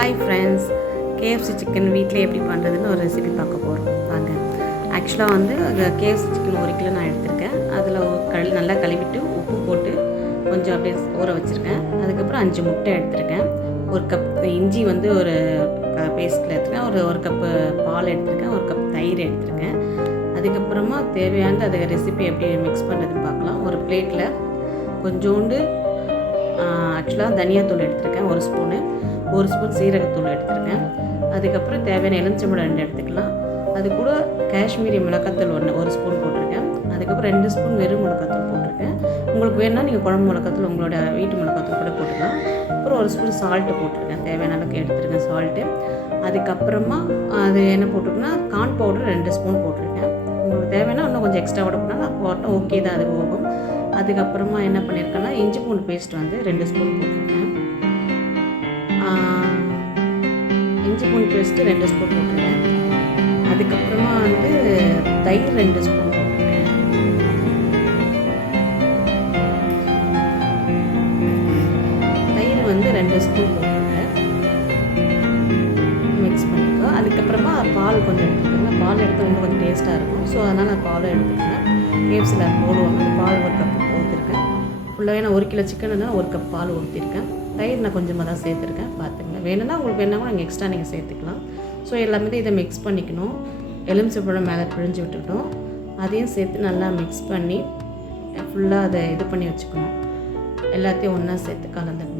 Hi friends, KFC chicken வீட்டில் எப்படி பண்ணுறதுன்னு ஒரு ரெசிபி பார்க்க போகிறோம் வாங்க. ஆக்சுவலாக வந்து கேஎஃப்சி சிக்கன் 1 கிலோ நான் எடுத்திருக்கேன். அதில் நல்லா கழுவிட்டு உப்பு போட்டு கொஞ்சம் அப்படியே ஊற வச்சுருக்கேன். அதுக்கப்புறம் 5 முட்டை எடுத்திருக்கேன். 1 கப் இஞ்சி வந்து ஒரு பேஸ்ட்டில் எடுத்துருக்கேன். ஒரு கப்பு பால் எடுத்திருக்கேன். 1 கப் தயிர் எடுத்திருக்கேன். அதுக்கப்புறமா தேவையான அது ரெசிபி எப்படி மிக்ஸ் பண்ணுறதுன்னு பார்க்கலாம். ஒரு பிளேட்டில் கொஞ்சோண்டு ஆக்சுவலாக தனியாத்தூள் எடுத்திருக்கேன் 1 ஸ்பூனு, 1 ஸ்பூன் சீரகத்தூள் எடுத்திருக்கேன். அதுக்கப்புறம் தேவையான எலுமிச்சம்பழம் 2 எடுத்துக்கலாம். அது கூட காஷ்மீரி மிளகாத்தூள் 1 ஸ்பூன் போட்டிருக்கேன். அதுக்கப்புறம் 2 ஸ்பூன் வெறும் மிளகாத்தூள் போட்டிருக்கேன். உங்களுக்கு வேணும்னா நீங்கள் குழம்பு மிளகாத்தூள் உங்களோட வீட்டு மிளகாத்தூள் கூட போட்டுக்கலாம். அப்புறம் 1 ஸ்பூன் சால்ட்டு போட்டிருக்கேன். தேவையான அளவுக்கு எடுத்துருக்கேன் சால்ட்டு. அதுக்கப்புறமா அது என்ன போட்டிருக்குன்னா கார்ன் பவுடர் 2 ஸ்பூன் போட்டிருக்கேன். உங்களுக்கு தேவைன்னா இன்னும் கொஞ்சம் எக்ஸ்ட்ரா கூட போட்டால் நான் போட்டால் ஓகே தான், அது போகும். அதுக்கப்புறமா என்ன பண்ணியிருக்கேன்னா இஞ்சி பூண்டு பேஸ்ட் வந்து 2 ஸ்பூன் போட்டிருக்கேன். இஞ்சி பூண்டு பேஸ்ட்டு 2 ஸ்பூன் போட்டிருக்கேன். அதுக்கப்புறமா வந்து தயிர் 2 ஸ்பூன் போட்டிருக்கேன். தயிர் வந்து 2 ஸ்பூன் போட்டிருக்கேன். மிக்ஸ் பண்ணிக்கோ. அதுக்கப்புறமா பால் கொஞ்சம் எடுத்துக்கோங்க. பால் எடுத்தால் இன்னும் கொஞ்சம் டேஸ்ட்டாக இருக்கும். ஸோ அதனால் நான் பாலும் எடுத்துக்கேன். கேஎஃப்சியில் போடுவாங்க. அந்த பால் 1 கப் ஊற்றிருக்கேன். ஃபுல்லாக நான் 1 கிலோ சிக்கனுன்னா 1 கப் பால் ஊற்றிருக்கேன். தயிர் நான் கொஞ்சமாக தான் சேர்த்துருக்கேன். பார்த்துங்க, வேணும்னா உங்களுக்கு வேணா கூட நீங்கள் எக்ஸ்ட்ரா நீங்கள் சேர்த்துக்கலாம். ஸோ எல்லாமே இதை மிக்ஸ் பண்ணிக்கணும். எலுமிச்சம்பழம் மேலே பிழிஞ்சு விட்டுக்கணும். அதையும் சேர்த்து நல்லா மிக்ஸ் பண்ணி ஃபுல்லாக அதை இது பண்ணி வச்சுக்கணும். எல்லாத்தையும் ஒன்றா சேர்த்து கலந்துக்கணும்.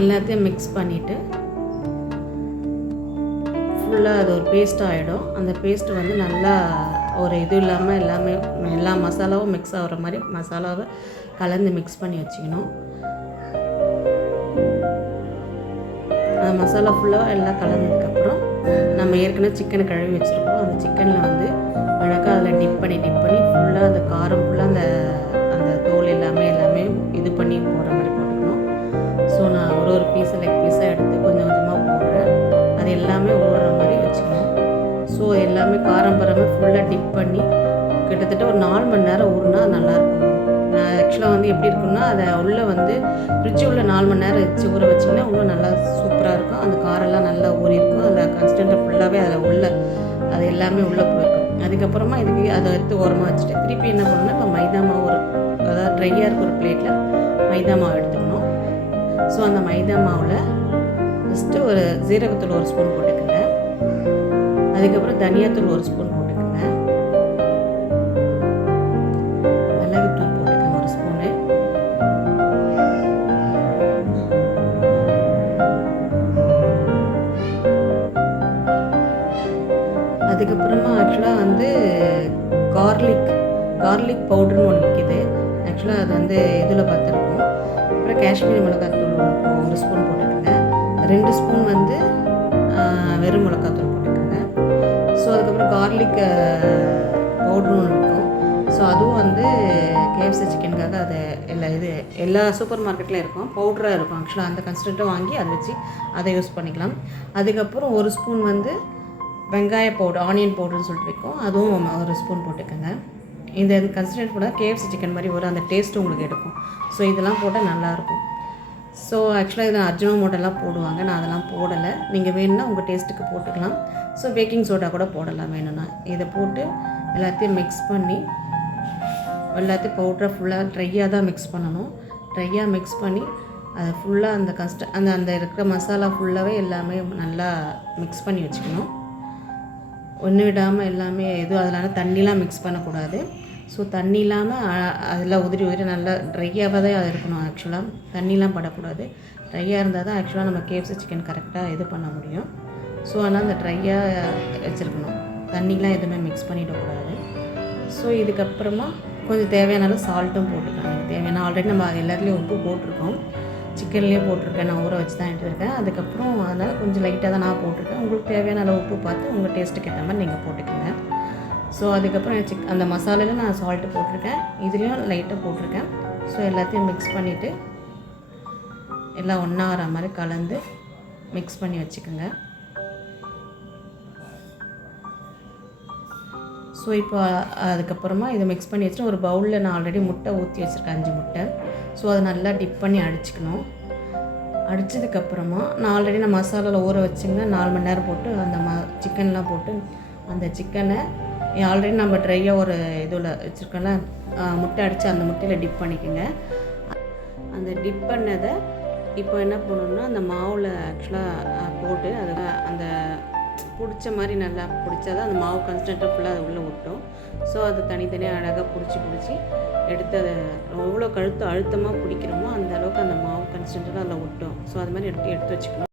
எல்லாத்தையும் மிக்ஸ் பண்ணிவிட்டு ஃபுல்லாக அது ஒரு பேஸ்ட்டாக ஆகிடும். அந்த பேஸ்ட்டு வந்து நல்லா ஒரு இது இல்லாமல் எல்லா மசாலாவும் மிக்ஸ் ஆகிற மாதிரி மசாலாவை கலந்து மிக்ஸ் பண்ணி வச்சுக்கணும். அந்த மசாலா ஃபுல்லாக எல்லாம் கலந்ததுக்கப்புறம் நம்ம ஏற்கனவே சிக்கனை கழுவி வச்சுருக்கோம். அந்த சிக்கனில் வந்து அழகாக அதில் டிப் பண்ணி ஃபுல்லாக அந்த காரம் ஃபுல்லாக அந்த தோல் எல்லாமே இது பண்ணி போகிற மாதிரி போட்டுக்கணும். ஸோ நான் ஒரு லெக் பீஸாக எடுத்து கொஞ்சம் கொஞ்சமாக போடுறேன். அது எல்லாமே ஓடுற மாதிரி வச்சுக்கணும். ஸோ எல்லாமே காரம் பராமல் ஃபுல்லாக டிப் பண்ணி கிட்டத்தட்ட ஒரு 4 மணி நேரம் ஊறினா நல்லாயிருக்கும். நான் ஆக்சுவலாக வந்து எப்படி இருக்குன்னா, அதை உள்ளே வந்து ஃப்ரிட்ஜு உள்ள 4 மணி நேரம் வச்சு ஊற வச்சிங்கன்னா இன்னும் நல்லா சூப்பராக இருக்கும். அந்த காரெல்லாம் நல்லா ஊறி இருக்கும். அதில் கன்ஸ்டன்ட்டாக ஃபுல்லாகவே அது எல்லாமே உள்ளே போயிருக்கும். அதுக்கப்புறமா அதை எடுத்து ஓரமாக வச்சுட்டு திருப்பி என்ன பண்ணணும்னா, இப்போ மைதா மாவு அதாவது ட்ரையாக இருக்க ஒரு பிளேட்டில் மைதா மாவு எடுத்துக்கணும். ஸோ அந்த மைதா மாவில் ஃபஸ்ட்டு ஒரு சீரகத்தூள் 1 ஸ்பூன் போட்டுக்கோங்க. அதுக்கப்புறம் தனியாத்தூள் 1 ஸ்பூன் போட்டுக்கோங்க. மிளகுத்தூள் போட்டுக்கோங்க 1 ஸ்பூனு. அதுக்கப்புறமா ஆக்சுவலாக வந்து கார்லிக் பவுடர்னு ஒன்று விற்கிது. ஆக்சுவலாக அது வந்து இதில் பார்த்துருக்கோம். அப்புறம் காஷ்மீரி மிளகாத்தூள் 1 ஸ்பூன் போட்டுக்கோங்க. 2 ஸ்பூன் வந்து வெறும் மிளகாத்தூள் போட்டுக்கோங்க. ஸோ அதுக்கப்புறம் கார்லிக் பவுடர்னு ஒன்று இருக்கும். ஸோ அதுவும் வந்து கேஎஃப்சி சிக்கனுக்காக அது எல்லா சூப்பர் மார்க்கெட்லேயும் இருக்கும், பவுடராக இருக்கும். ஆக்சுவலாக அந்த கன்சிஸ்டண்ட்டை வாங்கி அதை வச்சு அதை யூஸ் பண்ணிக்கலாம். அதுக்கப்புறம் 1 ஸ்பூன் வந்து வெங்காய பவுடர், ஆனியன் பவுடர்னு சொல்லிட்டு இருக்கும். அதுவும் 1 ஸ்பூன் போட்டுக்கோங்க. இந்த கன்சிஸ்டன்ட் போட்டால் கேஎஃப்சி சிக்கன் மாதிரி வரும். அந்த டேஸ்ட்டு உங்களுக்கு எடுக்கும். ஸோ இதெல்லாம் போட்டால் நல்லாயிருக்கும். ஸோ ஆக்சுவலாக இதை அஜினோமோட்டோலாம் போடுவாங்க. நான் அதெல்லாம் போடலை. நீங்கள் வேணும்னா உங்கள் டேஸ்ட்டுக்கு போட்டுக்கலாம். ஸோ பேக்கிங் சோடா கூட போடலாம் வேணும்னா. இதை போட்டு எல்லாத்தையும் மிக்ஸ் பண்ணி எல்லாத்தையும் பவுடரை ஃபுல்லாக ட்ரையாக தான் மிக்ஸ் பண்ணணும். ட்ரையாக மிக்ஸ் பண்ணி அதை ஃபுல்லாக அந்த இருக்கிற மசாலா ஃபுல்லாகவே எல்லாமே நல்லா மிக்ஸ் பண்ணி வச்சுக்கணும். ஒன்று விடாமல் எல்லாமே அதனால் தண்ணிலாம் மிக்ஸ் பண்ணக்கூடாது. ஸோ தண்ணி இல்லாமல் அதெல்லாம் உதிரி நல்லா ட்ரையாகவே தான் அது இருக்கணும். ஆக்சுவலாக தண்ணிலாம் படக்கூடாது. ட்ரையாக இருந்தால் தான் ஆக்சுவலாக நம்ம கேஎஃப்சி சிக்கன் கரெக்டாக இது பண்ண முடியும். ஸோ அதனால் அந்த ட்ரையாக வச்சுருக்கணும். தண்ணிலாம் எதுவுமே மிக்ஸ் பண்ணிடக்கூடாது. ஸோ இதுக்கப்புறமா கொஞ்சம் தேவையான அளவு சால்ட்டும் போட்டுக்கலாம். தேவையான ஆல்ரெடி நம்ம எல்லாத்துலேயும் உப்பு போட்டிருக்கோம். சிக்கன்லேயே போட்டிருக்கேன். நான் ஊற வச்சு தான் எடுத்துருக்கேன். அதுக்கப்புறம் அதனால் கொஞ்சம் லைட்டாக தான் நான் போட்டிருக்கேன். உங்களுக்கு தேவையான அளவு உப்பு பார்த்து உங்கள் டேஸ்ட்டுக்கு ஏற்ற மாதிரி நீங்கள் போட்டுக்கோங்க. ஸோ அதுக்கப்புறம் அந்த மசாலையில் நான் சால்ட்டு போட்டிருக்கேன். இதுலேயும் லைட்டாக போட்டிருக்கேன். ஸோ எல்லாத்தையும் மிக்ஸ் பண்ணிவிட்டு எல்லாம் ஒன்றா வர மாதிரி கலந்து மிக்ஸ் பண்ணி வச்சுக்கோங்க. ஸோ இப்போ அதுக்கப்புறமா இதை மிக்ஸ் பண்ணி வச்சுட்டு ஒரு பவுலில் நான் ஆல்ரெடி முட்டை ஊற்றி வச்சுருக்கேன் 5 முட்டை. ஸோ அதை நல்லா டிப் பண்ணி அடிச்சுக்கணும். அடித்ததுக்கப்புறமா நான் ஆல்ரெடி மசாலாவில் ஊற வச்சிங்கன்னா 4 மணி நேரம் போட்டு அந்த சிக்கன்லாம் போட்டு அந்த சிக்கனை ஆல்ரெடி நம்ம ட்ரையாக ஒரு இதில் வச்சுருக்கோம்ல முட்டை அடித்து அந்த முட்டையில் டிப் பண்ணிக்கோங்க. அந்த டிப் பண்ணதை இப்போ என்ன பண்ணணும்னா அந்த மாவில் ஆக்சுவலாக போட்டு அதை அந்த பிடிச்ச மாதிரி நல்லா பிடிச்சா தான் அந்த மாவு கன்ஸ்டன்ட்டாக ஃபுல்லாக அது உள்ளே விட்டோம். ஸோ அது தனித்தனியாக அழகாக பிடிச்சி எடுத்து அதை எவ்வளோ அழுத்தமாக பிடிக்கிறோமோ அந்த அளவுக்கு அந்த மாவு கன்ஸ்டன்ட்டாக அதில் விட்டோம். ஸோ அது மாதிரி எடுத்து வச்சுக்கணும்.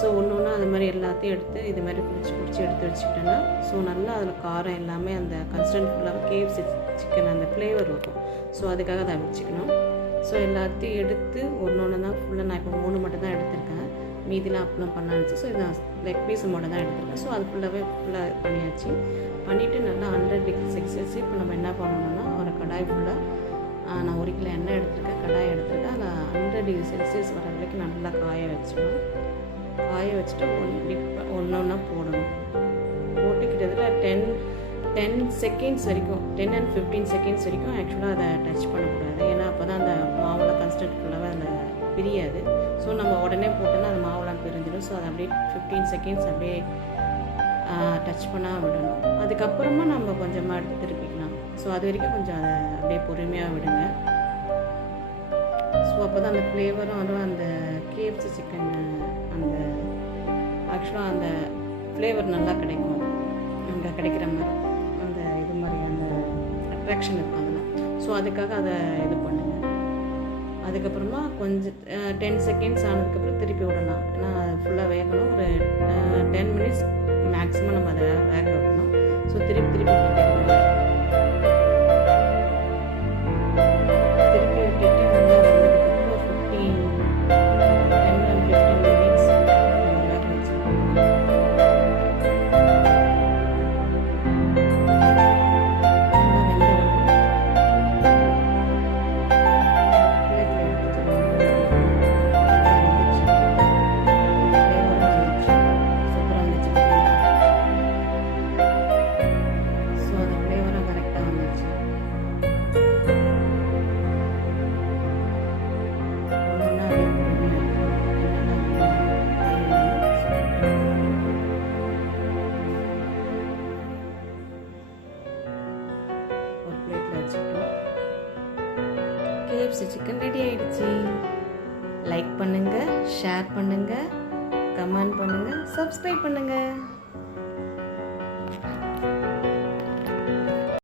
ஸோ ஒன்று ஒன்றா அது மாதிரி எல்லாத்தையும் எடுத்து இது மாதிரி பிடிச்சி எடுத்து வச்சுக்கிட்டோன்னா ஸோ நல்லா அதில் காரம் எல்லாமே அந்த கன்ஸ்டன்ட் ஃபுல்லாக KFC சிக்கன் அந்த ஃப்ளேவர் இருக்கும். ஸோ அதுக்காக அதை வச்சுக்கணும். ஸோ எல்லாத்தையும் எடுத்து ஒன்று தான் ஃபுல்லாக நான் இப்போ 3 மட்டும் தான் எடுத்திருக்கேன். மீதிலாம் அப்பெல்லாம் பண்ண இருந்துச்சு. ஸோ இதை லெக் பீஸ் மட்டும் தான் எடுத்திருக்கேன். ஸோ அது ஃபுல்லாக பண்ணியாச்சு. பண்ணிவிட்டு நல்லா 100 டிகிரி செல்சியஸ் இப்போ நம்ம என்ன பண்ணணும்னா ஒரு கடாய் ஃபுல்லாக நான் 1 கிலோ எண்ணெய் எடுத்திருக்கேன், கடாய் எடுத்திருக்கேன். அதில் 100 டிகிரி செல்சியஸ் வர வரைக்கும் நல்லா காய வச்சுக்கணும். காய வச்சுட்டு ஒன்று ஒன்றா போடணும். போட்டு கிட்டத்தட்ட 10 செகண்ட்ஸ் வரைக்கும் 10 and 15 செகண்ட்ஸ் வரைக்கும் ஆக்சுவலாக அதை டச் பண்ணக்கூடாது. ஏன்னா அப்போ தான் அந்த மாவில் கன்ஸ்டன்ட் ஃபுல்லாகவே அந்த பிரியாது. ஸோ நம்ம உடனே போட்டோன்னா அது மாவுலாம் பிரிஞ்சிடும். ஸோ அதை அப்படியே 15 செகண்ட்ஸ் அப்படியே டச் பண்ணால் விடணும். அதுக்கப்புறமா நம்ம கொஞ்சமாக எடுத்து திருப்பிக்கலாம். ஸோ அது வரைக்கும் கொஞ்சம் அதை அப்படியே பொறுமையாக விடுங்க. ஸோ அப்போ தான் அந்த ஃப்ளேவரும் அதுவும் அந்த KFC சிக்கன் அந்த ஆக்சுவலாக அந்த ஃப்ளேவர் நல்லா கிடைக்கும். அங்கே கிடைக்கிற மாதிரி அந்த இது மாதிரி அந்த அட்ராக்ஷன் இருக்கும் அதில். ஸோ அதுக்காக அதை இது பண்ணுங்கள். அதுக்கப்புறமா கொஞ்சம் 10 செகண்ட்ஸ் ஆனதுக்கப்புறம் திருப்பி விடலாம். ஏன்னா அது ஃபுல்லாக வேகணும். ஒரு 10 மினிட்ஸ் மேக்ஸிமம் நம்ம அதை வேக வைக்கணும். ஸோ திருப்பி விட்டுட்டு நல்லா வந்ததுக்கப்புறம் 10 and 15 மினிட்ஸ் வேக வச்சுக்கணும். KFC சிக்கன் ரெடி ஆயிடுச்சு. லைக் பண்ணுங்கள், ஷேர் பண்ணுங்கள், கமெண்ட் பண்ணுங்கள், சப்ஸ்கிரைப் பண்ணுங்கள்.